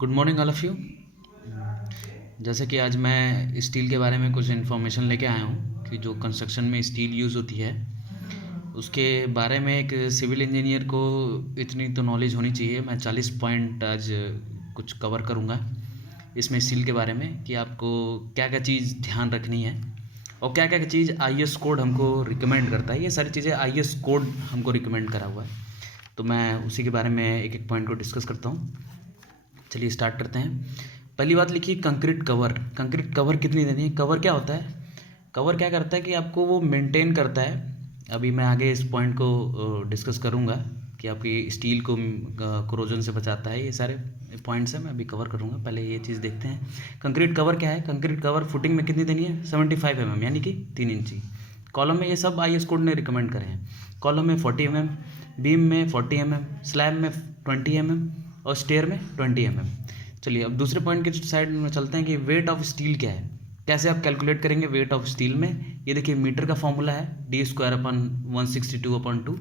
Good morning all of you. जैसे कि आज मैं स्टील के बारे में कुछ इन्फॉर्मेशन लेके आया हूँ कि जो कंस्ट्रक्शन में स्टील यूज़ होती है उसके बारे में एक सिविल इंजीनियर को इतनी तो नॉलेज होनी चाहिए। मैं 40 पॉइंट आज कुछ कवर करूँगा इसमें स्टील के बारे में कि आपको क्या क्या चीज़ ध्यान रखनी है और क्या क्या चीज़ आईएस कोड हमको रिकमेंड करता है। ये सारी चीज़ें आईएस कोड हमको रिकमेंड करा हुआ है, तो मैं उसी के बारे में एक एक पॉइंट को डिस्कस करता हूँ। चलिए स्टार्ट करते हैं। पहली बात लिखिए कंक्रीट कवर। कंक्रीट कवर कितनी देनी है? कवर क्या होता है? कवर क्या करता है कि आपको वो मेंटेन करता है। अभी मैं आगे इस पॉइंट को डिस्कस करूँगा कि आपकी स्टील को कोरोजन से बचाता है। ये सारे पॉइंट्स हैं, मैं अभी कवर करूँगा। पहले ये चीज़ देखते हैं कंक्रीट कवर क्या है। कंक्रीट कवर फुटिंग में कितनी देनी है? 75 mm यानी कि 3 इंची। कॉलम में ये सब आईएस कोड ने रिकमेंड करे हैं। कॉलम में 40 mm, बीम में 40 mm, स्लैब में 20 mm और स्टेयर में 20 mm। चलिए अब दूसरे पॉइंट के साइड में चलते हैं कि वेट ऑफ स्टील क्या है, कैसे आप कैलकुलेट करेंगे वेट ऑफ स्टील में। ये देखिए मीटर का फॉर्मूला है D²/162/2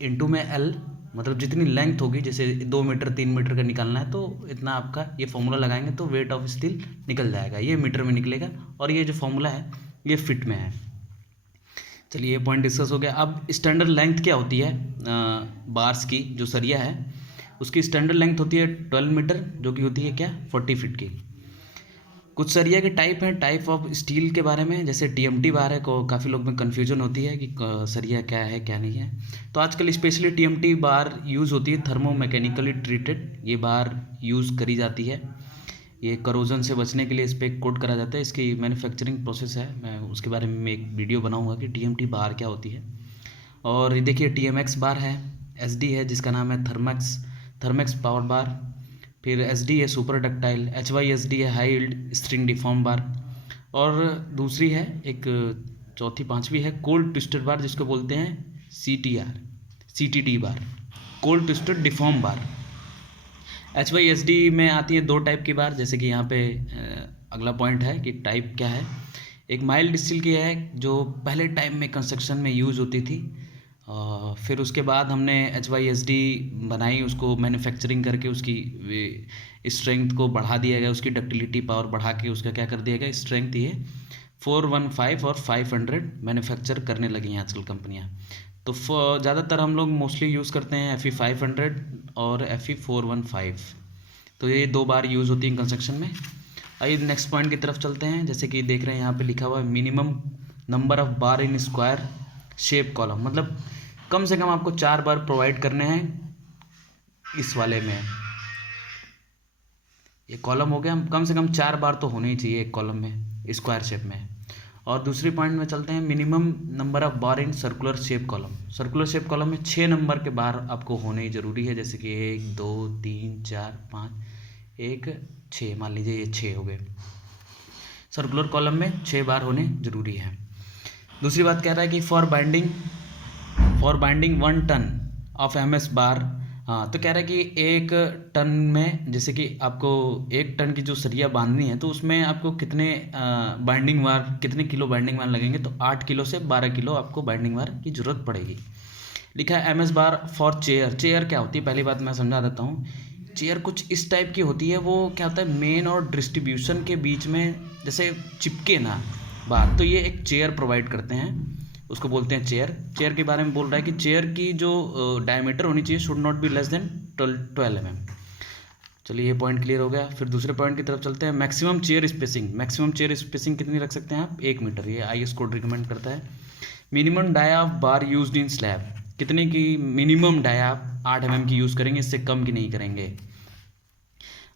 इंटू में L, मतलब जितनी लेंथ होगी, जैसे 2 मीटर 3 मीटर का निकालना है तो इतना आपका ये फॉर्मूला लगाएंगे तो वेट ऑफ स्टील निकल जाएगा। ये मीटर में निकलेगा और ये जो फॉर्मूला है ये फिट में है। चलिए ये पॉइंट डिस्कस हो गया। अब स्टैंडर्ड लेंथ क्या होती है? बार्स की जो सरिया है उसकी स्टैंडर्ड लेंथ होती है 12 मीटर, जो कि होती है क्या, 40 फीट की। कुछ सरिया के टाइप हैं, टाइप ऑफ स्टील के बारे में, जैसे टीएमटी बार है, को काफ़ी लोग में कन्फ्यूजन होती है कि सरिया क्या है क्या नहीं है। तो आजकल स्पेशली टीएमटी बार यूज़ होती है, थर्मो मैकेनिकली ट्रीटेड ये बार यूज़ करी जाती है। ये करोजन से बचने के लिए इस पर एक कोट करा जाता है। इसकी मैन्युफैक्चरिंग प्रोसेस है, मैं उसके बारे में एक वीडियो बनाऊंगा कि टीएमटी बार क्या होती है। और ये देखिए टीएमएक्स बार है, एसडी है जिसका नाम है थर्मैक्स, थर्मैक्स पावर बार। फिर एसडी है सुपर डक्टाइल, एचवाईएसडी है हाई यील्ड स्ट्रिंग डिफॉर्म बार। और दूसरी है एक चौथी पांचवी है कोल्ड ट्विस्टेड बार, जिसको बोलते हैं सीटीआर, सीटीडी बार, कोल्ड ट्विस्टेड डिफॉर्म बार। एचवाईएसडी में आती है दो टाइप की बार, जैसे कि यहाँ पे अगला पॉइंट है कि टाइप क्या है। एक माइल्ड स्टील की है जो पहले टाइम में कंस्ट्रक्शन में यूज़ होती थी, फिर उसके बाद हमने एचवाईएसडी बनाई, उसको मैन्युफैक्चरिंग करके उसकी स्ट्रेंथ को बढ़ा दिया गया, उसकी डक्टिलिटी पावर बढ़ा के उसका क्या कर दिया गया, स्ट्रेंथ ये 415 और 500 मैन्युफैक्चर करने लगी हैं आजकल कंपनियां। तो ज़्यादातर हम लोग मोस्टली यूज़ करते हैं FE 500 और FE 415। तो ये दो बार यूज़ होती है कंस्ट्रक्शन में। आइए नेक्स्ट पॉइंट की तरफ चलते हैं। जैसे कि देख रहे हैं यहाँ पे लिखा हुआ है minimum number of bar in square shape column, मतलब कम से कम आपको 4 बार प्रोवाइड करने हैं इस वाले में। ये कॉलम हो गया, कम से कम 4 बार तो होने ही चाहिए एक कॉलम में स्क्वायर शेप में। और दूसरी पॉइंट में चलते हैं minimum number of bar in circular shape column. Circular shape column में 6 नंबर के बार आपको होने ही ज़रूरी है, जैसे कि 1 2 3 4 5 1 6, मान लीजिए ये 6 हो गए। सर्कुलर कॉलम में 6 बार होने ज़रूरी है। दूसरी बात कह रहा है कि for binding 1 ton of MS bar. हाँ, तो कह रहा है कि 1 टन में, जैसे कि आपको 1 टन की जो सरिया बांधनी है तो उसमें आपको कितने बाइंडिंग वार, कितने किलो बाइंडिंग वार लगेंगे, तो 8 किलो से 12 किलो आपको बाइंडिंग वार की ज़रूरत पड़ेगी। लिखा है MS bar for chair. Chair क्या होती है, पहली बात मैं समझा देता हूँ। चेयर कुछ इस टाइप की होती है, वो क्या होता है मेन और डिस्ट्रीब्यूशन के बीच में जैसे चिपके ना बार, तो ये एक चेयर प्रोवाइड करते हैं, उसको बोलते हैं चेयर। चेयर के बारे में बोल रहा है कि चेयर की जो डायमीटर होनी चाहिए should not be less than 12 mm। चलिए ये पॉइंट क्लियर हो गया। फिर दूसरे पॉइंट की तरफ चलते हैं। Maximum chair spacing. Maximum chair spacing कितनी रख सकते हैं आप? 1 मीटर, ये आईएस कोड रिकमेंड करता है। Minimum dia of bar used in slab, कितने की मिनिमम डाया आप 8 mm की यूज़ करेंगे, इससे कम की नहीं करेंगे।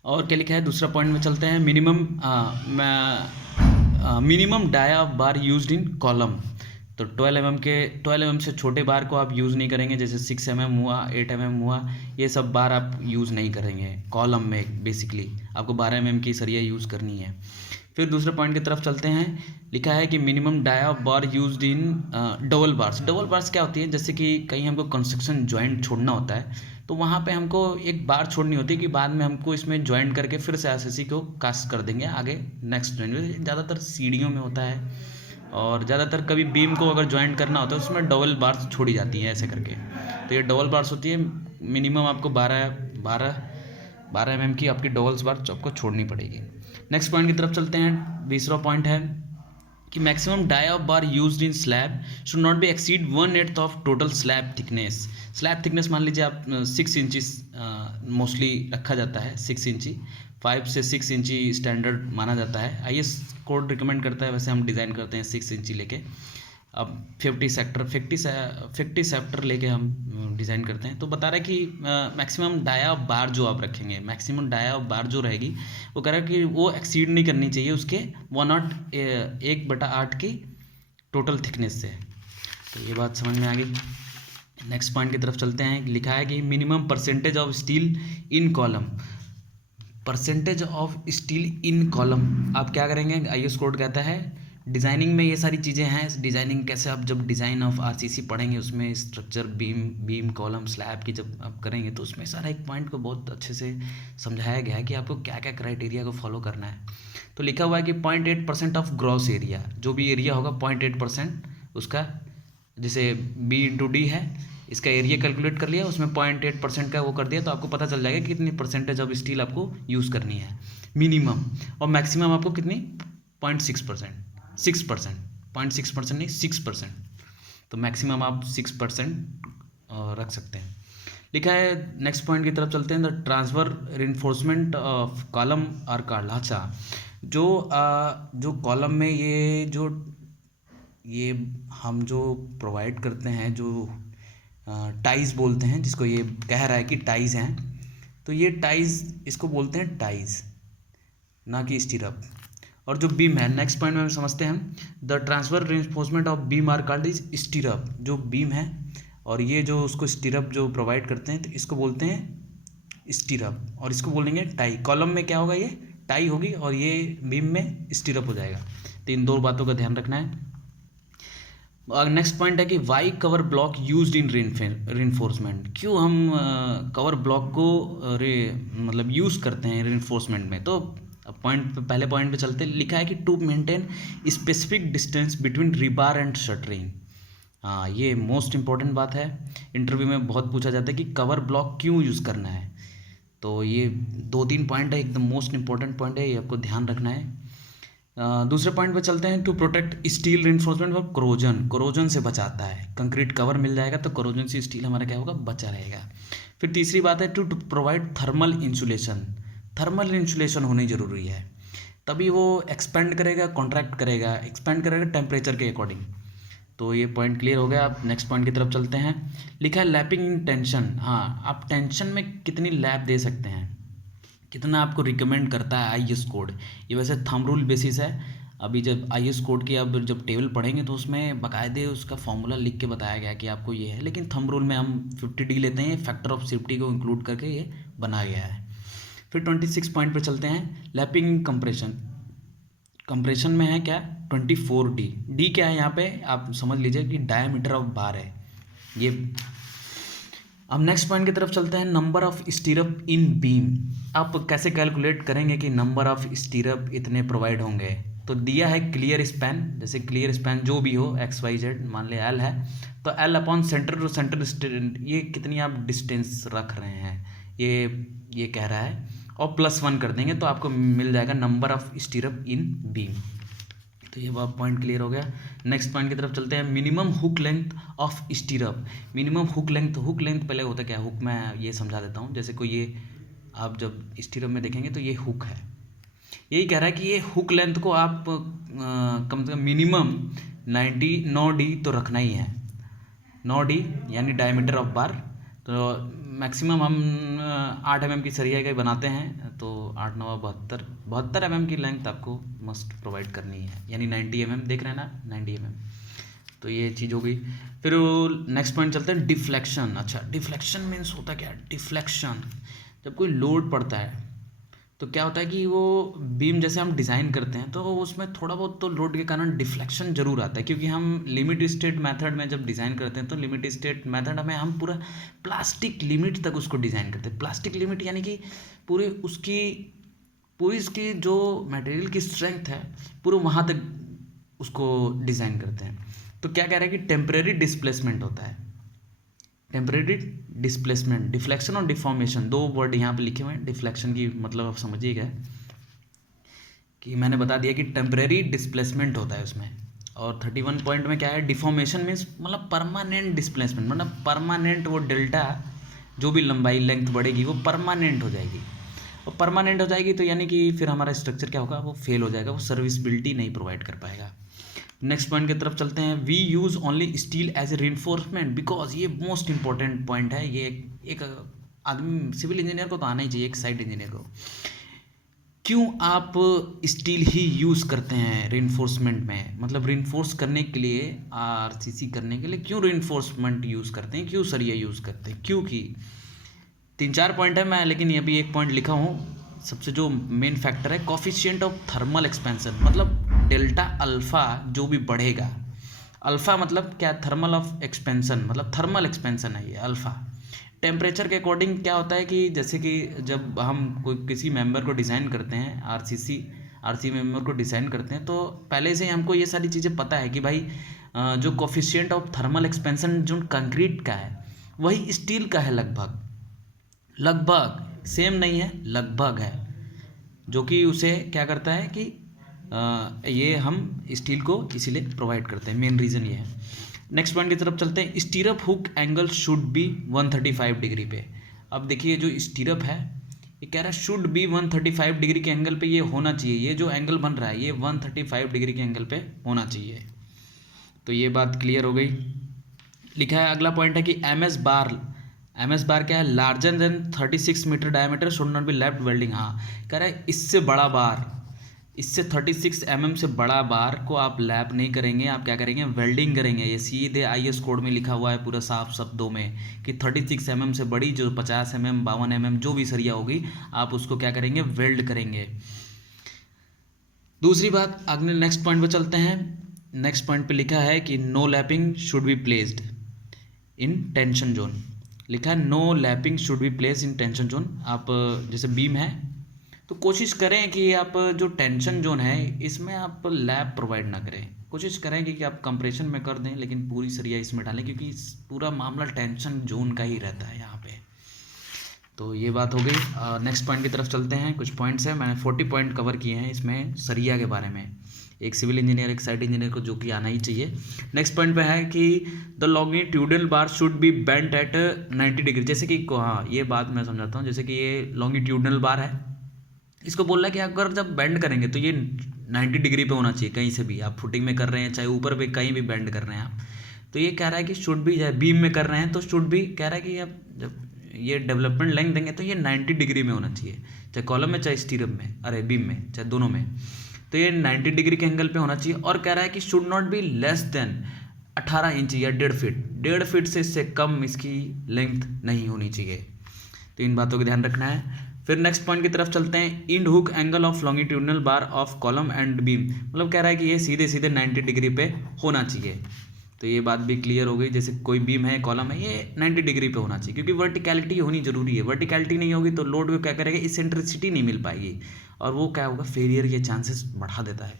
और क्या लिखा है दूसरा पॉइंट में चलते हैं। Minimum dia of bar used in column, तो 12 mm से छोटे बार को आप यूज़ नहीं करेंगे, जैसे 6 mm हुआ, 8 mm हुआ, ये सब बार आप यूज़ नहीं करेंगे कॉलम में। बेसिकली आपको 12 mm की सरिया यूज़ करनी है। फिर दूसरे पॉइंट की तरफ चलते हैं। लिखा है कि minimum dia bar used in double bars. Double bars क्या होती है, जैसे कि कहीं हमको कंस्ट्रक्शन जॉइंट छोड़ना होता है तो वहाँ पे हमको एक बार छोड़नी होती है कि बाद में हमको इसमें जॉइंट करके फिर से आरसीसी को कास्ट कर देंगे आगे नेक्स्ट जॉइंट। ज़्यादातर सीढ़ियों में होता है और ज़्यादातर कभी बीम को अगर जॉइंट करना होता है उसमें डबल बार्स छोड़ी जाती हैं ऐसे करके। तो ये डबल बार्स होती है। मिनिमम आपको 12 12 mm की आपकी डोवल्स बार आपको छोड़नी पड़ेगी। नेक्स्ट पॉइंट की तरफ चलते हैं। 20वां पॉइंट है कि maximum dia of bar used in slab should not be exceed 1/8 of total slab thickness. Slab thickness मान लीजिए आप 6 इंचज मोस्टली रखा जाता है, 6 इंची, 5 से 6 इंची स्टैंडर्ड माना जाता है। IS कोड रिकमेंड करता है, वैसे हम डिज़ाइन करते हैं 6 इंची लेके। अब 50 सेक्टर लेके हम डिज़ाइन करते हैं। तो बता रहा है कि मैक्सिमम डाया ऑफ बार जो आप रखेंगे, मैक्सिमम डाया ऑफ बार जो रहेगी वो कह रहा है कि वो एक्सीड नहीं करनी चाहिए उसके 1/8 की टोटल थिकनेस से। तो ये बात समझ में आ गई। नेक्स्ट पॉइंट की तरफ चलते हैं। लिखा है कि minimum percentage of steel in column. Percentage of steel in column आप क्या करेंगे, IS कोड कहता है डिज़ाइनिंग में ये सारी चीज़ें हैं। डिज़ाइनिंग कैसे, आप जब डिज़ाइन ऑफ RCC पढ़ेंगे उसमें स्ट्रक्चर, बीम कॉलम स्लैब की जब आप करेंगे तो उसमें सारा एक पॉइंट को बहुत अच्छे से समझाया गया है कि आपको क्या क्या क्राइटेरिया को फॉलो करना है। तो लिखा हुआ है कि 0.8% ऑफ ग्रॉस एरिया, जो भी एरिया होगा 0.8% उसका, जैसे B/D है, इसका एरिया कैलकुलेट कर लिया, उसमें 0.8% का वो कर दिया, तो आपको पता चल जाएगा कि कितनी परसेंटेज ऑफ स्टील आपको यूज़ करनी है मिनिमम। और मैक्सिमम आपको कितनी, 0.6%, 6%, 0.6% नहीं 6%। तो मैक्सिमम आप 6% रख सकते हैं। लिखा है नेक्स्ट पॉइंट की तरफ चलते हैं। The transfer reinforcement of column are called. अच्छा, जो कॉलम में ये हम जो प्रोवाइड करते हैं, जो टाइज बोलते हैं, जिसको ये कह रहा है कि टाइज हैं, तो ये टाइज इसको बोलते हैं टाइज, ना कि स्टीरअप। और जो बीम है, नेक्स्ट पॉइंट में समझते हैं हम। The transfer reinforcement of beam are called is stirrup. जो बीम है और ये जो उसको स्टीरअप जो प्रोवाइड करते हैं, तो इसको बोलते हैं स्टीरअप, और इसको बोलेंगे टाई। कॉलम में क्या होगा, ये टाई होगी, और ये बीम में स्टीरअप हो जाएगा। तो इन दो बातों का ध्यान रखना है। नेक्स्ट पॉइंट है कि why cover block used in reinforcement. क्यों हम कवर ब्लॉक को मतलब यूज़ करते हैं रिइंफोर्समेंट में। तो पहले पॉइंट पे चलते। लिखा है कि to maintain specific distance between rebar and shuttering. हाँ, ये मोस्ट इंपॉर्टेंट बात है, इंटरव्यू में बहुत पूछा जाता है कि कवर ब्लॉक क्यों यूज़ करना है। तो ये 2-3 पॉइंट है, एकदम मोस्ट इंपॉर्टेंट पॉइंट है, ये आपको ध्यान रखना है। दूसरे पॉइंट पे चलते हैं। To protect steel reinforcement for corrosion से बचाता है। कंक्रीट कवर मिल जाएगा तो कोरोजन से स्टील हमारा क्या होगा, बचा रहेगा। फिर तीसरी बात है to provide thermal insulation. Thermal insulation होनी ज़रूरी है, तभी वो एक्सपेंड करेगा, कॉन्ट्रैक्ट करेगा, एक्सपेंड करेगा टेम्परेचर के अकॉर्डिंग। तो ये पॉइंट क्लियर हो गया। आप नेक्स्ट पॉइंट की तरफ चलते हैं। लिखा है लैपिंग इन टेंशन। हाँ, आप टेंशन में कितनी लैप दे सकते हैं, कितना आपको रिकमेंड करता है IS कोड। ये वैसे थंब रूल बेसिस है। अभी जब IS कोड की अब जब टेबल पढ़ेंगे तो उसमें बाकायदे उसका फॉर्मूला लिख के बताया गया कि आपको ये है, लेकिन थंब रूल में हम 50D लेते हैं, फैक्टर ऑफ सेफ्टी को इंक्लूड करके ये बना गया है। फिर 26 पॉइंट पर चलते हैं। Lapping compression. कंप्रेशन में है क्या, 24D। डी क्या है यहाँ पे, आप समझ लीजिए कि डायमीटर ऑफ बार है ये। अब नेक्स्ट पॉइंट की तरफ चलते हैं। Number of स्टीरअप in beam. आप कैसे कैलकुलेट करेंगे कि नंबर ऑफ स्टीरअप इतने प्रोवाइड होंगे। तो दिया है क्लियर स्पैन, जैसे क्लियर स्पैन जो भी हो XYZ, मान लिया L है, तो L upon centre to centre, ये कितनी आप डिस्टेंस रख रहे हैं, ये कह रहा है, और +1 कर देंगे तो आपको मिल जाएगा नंबर ऑफ स्टीरअप इन बीम। तो ये पॉइंट क्लियर हो गया। नेक्स्ट पॉइंट की तरफ चलते हैं। Minimum hook length of स्टीरअप। Minimum hook length पहले होता क्या है, हुक मैं ये समझा देता हूँ। जैसे कोई ये आप जब स्टीरअप में देखेंगे तो ये हुक है, यही कह रहा है कि ये हुक लेंथ को आप कम से कम मिनिमम 9D तो रखना ही है। 9D यानी डायमीटर ऑफ बार। तो मैक्सिमम हम 8 mm की सरिया का बनाते हैं, तो 8 9 72 mm की लेंथ आपको मस्ट प्रोवाइड करनी है, यानी 90 mm देख रहे हैं ना, 90 mm। तो ये चीज़ हो गई। फिर नेक्स्ट पॉइंट चलते हैं डिफ्लेक्शन। अच्छा, डिफ्लेक्शन मीन्स होता क्या है। डिफ्लेक्शन जब कोई लोड पड़ता है तो क्या होता है कि वो बीम जैसे हम डिज़ाइन करते हैं तो उसमें थोड़ा बहुत तो लोड के कारण डिफ्लेक्शन जरूर आता है, क्योंकि हम लिमिट स्टेट मेथड में जब डिज़ाइन करते हैं तो लिमिट स्टेट मेथड में हम पूरा प्लास्टिक लिमिट तक उसको डिज़ाइन करते हैं। प्लास्टिक लिमिट यानी कि पूरी उसकी जो मटेरियल की स्ट्रेंथ है पूरे वहाँ तक उसको डिज़ाइन करते हैं। तो क्या कह रहा है कि टेम्परेरी डिस्प्लेसमेंट होता है, टेम्परेरी डिस्प्लेसमेंट, डिफ्लेक्शन और डिफॉर्मेशन, दो वर्ड यहाँ पे लिखे हुए हैं। डिफ्लेक्शन की मतलब आप समझिएगा कि मैंने बता दिया कि टेम्परेरी डिस्प्लेसमेंट होता है उसमें। और 31 पॉइंट में क्या है, डिफॉर्मेशन मीन्स मतलब परमानेंट डिस्प्लेसमेंट, मतलब परमानेंट वो डेल्टा जो भी लंबाई लेंथ बढ़ेगी वो परमानेंट हो जाएगी। और परमानेंट हो जाएगी तो यानी कि फिर हमारा स्ट्रक्चर क्या होगा, वो फेल हो जाएगा, वो सर्विसबिलिटी नहीं प्रोवाइड कर पाएगा। नेक्स्ट पॉइंट की तरफ चलते हैं। We use only steel as a reinforcement because, ये मोस्ट इंपॉर्टेंट पॉइंट है। ये एक आदमी सिविल इंजीनियर को तो आना ही चाहिए, एक साइट इंजीनियर को। क्यों आप स्टील ही यूज़ करते हैं रीइंफोर्समेंट में, मतलब रीइंफोर्स करने के लिए, आरसीसी करने के लिए क्यों रीइंफोर्समेंट यूज़ करते हैं, क्यों सरिया यूज़ करते हैं? क्योंकि 3-4 पॉइंट है, मैं लेकिन ये भी एक पॉइंट लिखा हूँ। सबसे जो मेन फैक्टर है कोफिशिएंट ऑफ थर्मल एक्सपेंशन, मतलब डेल्टा अल्फ़ा जो भी बढ़ेगा, अल्फ़ा मतलब क्या, थर्मल ऑफ एक्सपेंशन, मतलब थर्मल एक्सपेंशन है ये अल्फ़ा। टेम्परेचर के अकॉर्डिंग क्या होता है कि जैसे कि जब हम कोई किसी मेंबर को डिज़ाइन करते हैं, आरसी मेंबर को डिज़ाइन करते हैं, तो पहले से ही हमको ये सारी चीज़ें पता है कि भाई जो कोफिशिएंट ऑफ थर्मल एक्सपेंशन जो कंक्रीट का है वही स्टील का है, लगभग सेम नहीं है, लगभग है, जो कि उसे क्या करता है कि ये हम स्टील को इसीलिए प्रोवाइड करते हैं, मेन रीज़न ये है। नेक्स्ट पॉइंट की तरफ चलते हैं। स्टीरअप hook angle should be 135 degree पे। अब देखिए जो स्टीरअप है ये कह रहा है शुड बी 135 डिग्री के एंगल पे ये होना चाहिए, ये जो एंगल बन रहा है ये 135 डिग्री के एंगल पे होना चाहिए। तो ये बात क्लियर हो गई। लिखा है अगला पॉइंट है कि एम एस बार क्या है, larger than 36 metre diameter should not be left welding. हाँ, कह रहा है इससे बड़ा बार, इससे 36 से बड़ा बार को आप लैप नहीं करेंगे, आप क्या करेंगे, वेल्डिंग करेंगे। ये सीधे आईएस कोड में लिखा हुआ है पूरा साफ शब्दों में कि 36 से बड़ी जो 50 52 जो भी सरिया होगी आप उसको क्या करेंगे, वेल्ड करेंगे। दूसरी बात, अगले नेक्स्ट पॉइंट पे चलते हैं। नेक्स्ट पॉइंट पे लिखा है कि no lapping should be placed in tension zone. लिखा है no lapping should be placed in tension zone. आप जैसे बीम है तो कोशिश करें कि आप जो टेंशन जोन है इसमें आप लैप प्रोवाइड ना करें, कोशिश करें कि आप कंप्रेशन में कर दें लेकिन पूरी सरिया इसमें डालें, क्योंकि पूरा मामला टेंशन जोन का ही रहता है यहाँ पे। तो ये बात हो गई। नेक्स्ट पॉइंट की तरफ चलते हैं। कुछ पॉइंट्स हैं, मैंने 40 पॉइंट कवर किए हैं इसमें सरिया के बारे में, एक सिविल इंजीनियर एक साइट इंजीनियर को जो कि आना ही चाहिए। नेक्स्ट पॉइंट पे है कि the longitudinal bar should be bent at 90 degree. जैसे कि हाँ, ये बात मैं समझाता हूँ। जैसे कि ये लॉन्गिट्यूडनल बार है, इसको बोल रहा है कि अगर जब बेंड करेंगे तो ये 90 डिग्री पे होना चाहिए, कहीं से भी आप फुटिंग में कर रहे हैं चाहे ऊपर पे कहीं भी बेंड कर रहे हैं आप। तो ये कह रहा है कि शुड भी, चाहे बीम में कर रहे हैं तो शुड भी कह रहा है कि आप जब ये डेवलपमेंट लेंथ देंगे तो ये 90 डिग्री में होना चाहिए, चाहे कॉलम में चाहे स्टीरअप में, अरे बीम में, चाहे दोनों में। तो ये 90 डिग्री के एंगल पे होना चाहिए। और कह रहा है कि should not be less than 18 inch या 1.5 फीट, 1.5 फीट से इससे कम इसकी लेंथ नहीं होनी चाहिए। तो इन बातों का ध्यान रखना है। फिर नेक्स्ट पॉइंट की तरफ चलते हैं। End hook angle of longitudinal bar of column and beam, मतलब कह रहा है कि ये सीधे सीधे 90 डिग्री पे होना चाहिए। तो ये बात भी क्लियर हो गई। जैसे कोई बीम है, कॉलम है, ये 90 डिग्री पे होना चाहिए, क्योंकि वर्टिकलिटी होनी जरूरी है। वर्टिकलिटी नहीं होगी तो लोड को क्या करेगा, इसेंट्रिसिटी नहीं मिल पाएगी और वो क्या होगा, फेलियर के चांसेस बढ़ा देता है।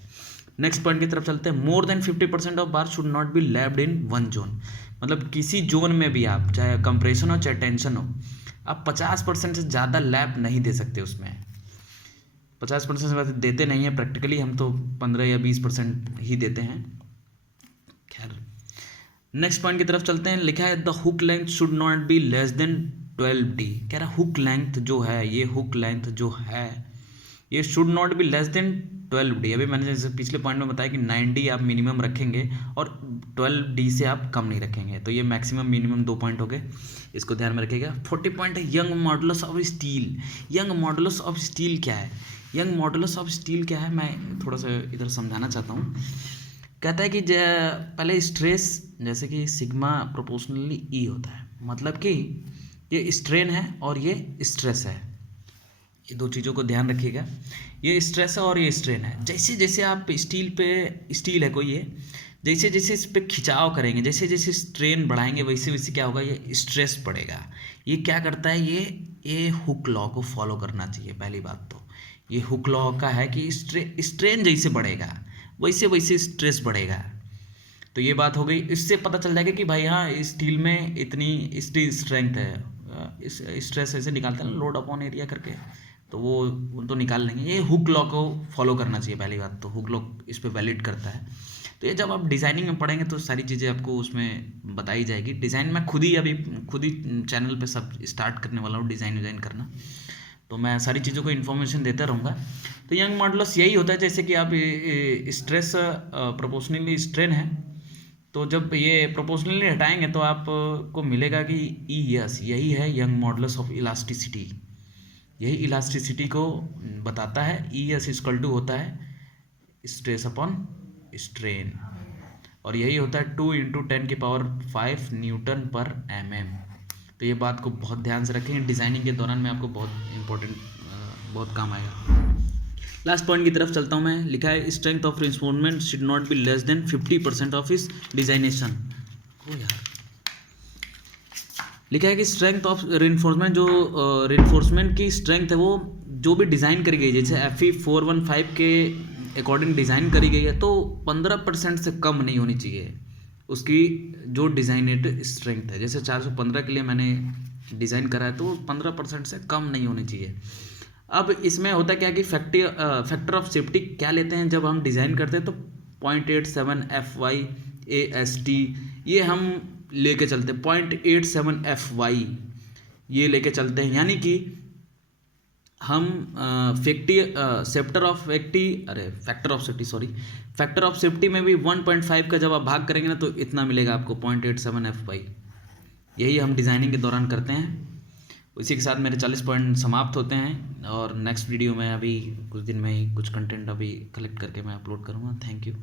नेक्स्ट पॉइंट की तरफ चलते हैं। More than 50% of bar should not B lapped in one zone, मतलब किसी जोन में भी आप, चाहे कंप्रेशन हो चाहे टेंशन हो, आप 50% से ज़्यादा लैप नहीं दे सकते उसमें। 50% से ज़्यादा देते नहीं हैं प्रैक्टिकली, हम तो 15 या 20% ही देते हैं। खैर, नेक्स्ट पॉइंट की तरफ चलते हैं। लिखा है the hook length should not be less than 12D। कह रहा है हुक लेंथ जो है, ये हुक लेंथ जो है ये should not be less than 12D। अभी मैंने जैसे पिछले पॉइंट में बताया कि 9D आप मिनिमम रखेंगे और 12D से आप कम नहीं रखेंगे। तो ये मैक्सिमम मिनिमम 2 पॉइंट हो गए, इसको ध्यान में रखिएगा। 40 पॉइंट है young modulus of steel. Young modulus of steel क्या है, यंग मॉडुलस ऑफ स्टील क्या है, मैं थोड़ा सा इधर समझाना चाहता हूँ। कहता है कि पहले स्ट्रेस, जैसे कि सिग्मा प्रोपोर्शनली ई होता है, मतलब कि ये स्ट्रेन है और ये स्ट्रेस है, ये दो चीज़ों को ध्यान रखिएगा। ये स्ट्रेस है और ये स्ट्रेन है। जैसे जैसे आप स्टील है कोई, ये जैसे जैसे इस पर खिंचाव करेंगे, जैसे जैसे स्ट्रेन बढ़ाएंगे वैसे वैसे क्या होगा, ये स्ट्रेस बढ़ेगा। ये क्या करता है, ये हुक लॉ को फॉलो करना चाहिए। पहली बात तो ये हुक लॉ का है कि स्ट्रेन जैसे बढ़ेगा वैसे वैसे स्ट्रेस बढ़ेगा। तो ये बात हो गई, इससे पता चल जाएगा कि भाई हाँ इस स्टील में इतनी इसकी स्ट्रेंथ है। इस स्ट्रेस ऐसे निकालते हैं लोड अपॉन एरिया करके, तो वो तो निकाल लेंगे। ये हुक लॉ को फॉलो करना चाहिए पहली बात, तो हुक लॉ इस पे वैलिड करता है। तो ये जब आप डिज़ाइनिंग में पढ़ेंगे तो सारी चीज़ें आपको उसमें बताई जाएगी। डिज़ाइन मैं खुद ही चैनल पे सब स्टार्ट करने वाला हूँ डिज़ाइन करना, तो मैं सारी चीज़ों को इन्फॉर्मेशन देता रहूँगा। तो यंग मॉडुलस यही होता है, जैसे कि आप स्ट्रेस प्रोपोर्शनली स्ट्रेन है, तो जब ये प्रोपोर्शनली हटाएंगे तो आपको मिलेगा कि ई यस यही है यंग मॉडुलस ऑफ इलास्टिसिटी। यही इलास्टिसिटी को बताता है। ई एस इक्वल टू होता है स्ट्रेस अपॉन स्ट्रेन, और यही होता है 2 × 10⁵ न्यूटन पर mm। तो ये बात को बहुत ध्यान से रखेंगे, डिज़ाइनिंग के दौरान में आपको बहुत इंपॉर्टेंट बहुत काम आएगा। लास्ट पॉइंट की तरफ चलता हूँ मैं। लिखा है strength of reinforcement should not be less than 50% of इस डिजाइनेशन। ओ यार, लिखा है कि स्ट्रेंथ ऑफ रिइंफोर्समेंट, जो रिइंफोर्समेंट की स्ट्रेंथ है वो जो भी डिज़ाइन करी गई, जैसे FE 415 के अकॉर्डिंग डिज़ाइन करी गई है, तो 15% से कम नहीं होनी चाहिए उसकी जो डिज़ाइनेड स्ट्रेंथ है। जैसे 415 के लिए मैंने डिज़ाइन करा है, तो 15% से कम नहीं होनी चाहिए। अब इसमें होता क्या कि फैक्टर ऑफ सेफ्टी क्या लेते हैं जब हम डिज़ाइन करते हैं, तो 0.87 FY AST ये हम लेके चलते हैं। 0.87 FY ये लेके चलते हैं, यानी कि हम फैक्टर ऑफ सेफ्टी में भी 1.5 का जब आप भाग करेंगे ना, तो इतना मिलेगा आपको 0.87 FY। यही हम डिज़ाइनिंग के दौरान करते हैं। इसी के साथ मेरे 40 पॉइंट समाप्त होते हैं, और नेक्स्ट वीडियो में अभी कुछ दिन में ही कुछ कंटेंट अभी कलेक्ट करके मैं अपलोड करूँगा। Thank you.